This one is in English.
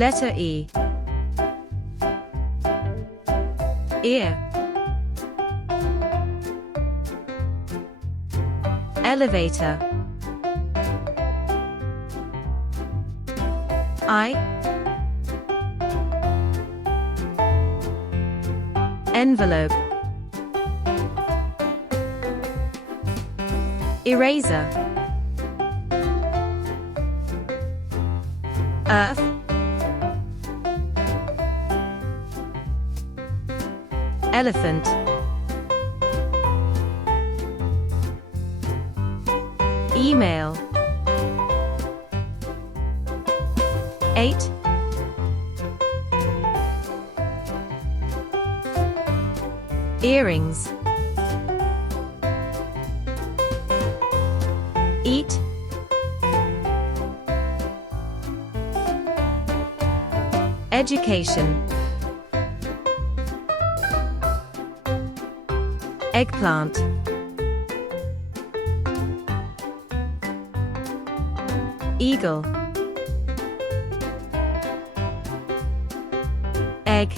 Letter E. Ear. Elevator. I. Envelope. Eraser. Earth. Elephant. Email. 8. Earrings. Eat. Education. Eggplant. Eagle. Egg.